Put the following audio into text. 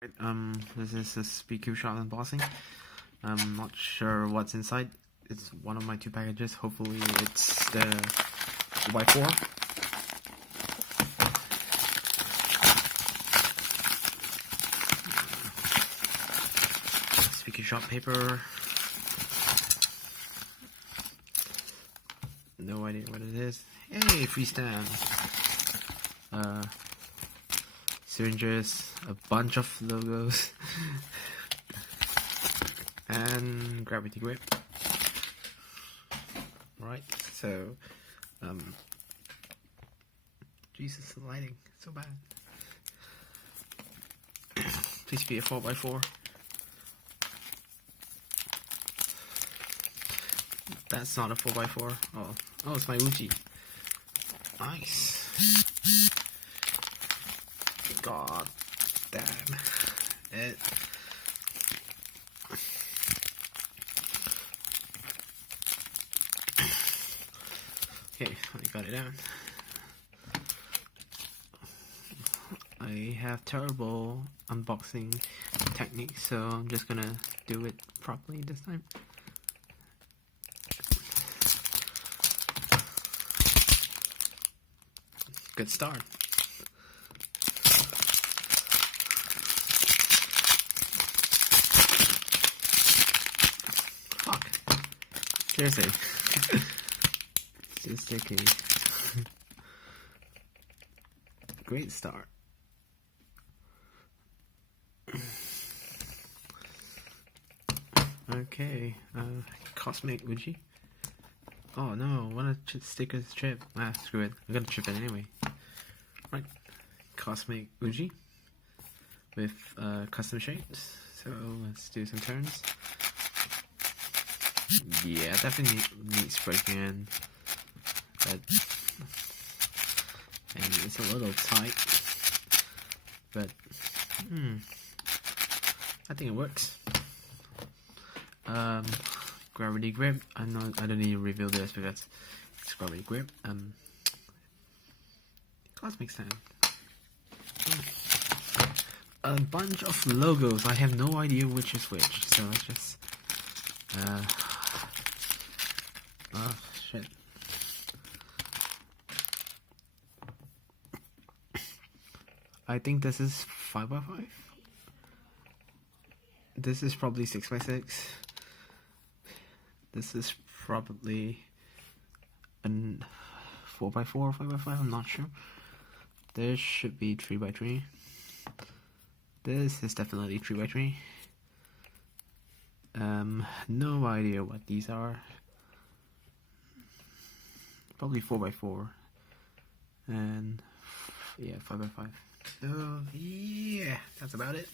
This is a speaker shot unboxing. I'm not sure what's inside. It's one of my two packages. Hopefully it's the 4x4. Speaker shot paper. No idea what it is. Hey, freestand. Syringes, a bunch of logos, and gravity grip. Right, so, Jesus, the lighting, so bad. Please be a 4x4. That's not a 4x4. Oh, it's my Uchi. Nice. God damn it. Okay, I got it out. I have terrible unboxing technique, so I'm just gonna do it properly this time. Good start. Seriously. Just okay. Great start. Okay, Cosmic Uji. Oh no, what a sticker chip. Ah, screw it. I'm gonna chip it anyway. Right, Cosmic Uji with custom shapes. So let's do some turns. Yeah, definitely needs breaking in, but and it's a little tight, but I think it works. Gravity grip. I don't need to reveal this because it's gravity grip. Cosmic stand. A bunch of logos. I have no idea which is which, so let's just oh shit. I think this is 5x5. This is probably 6x6. This is probably a 4x4 or 5x5, I'm not sure. This should be 3x3. This is definitely 3x3. No idea what these are. Probably 4x4. And yeah, 5x5. So yeah, that's about it.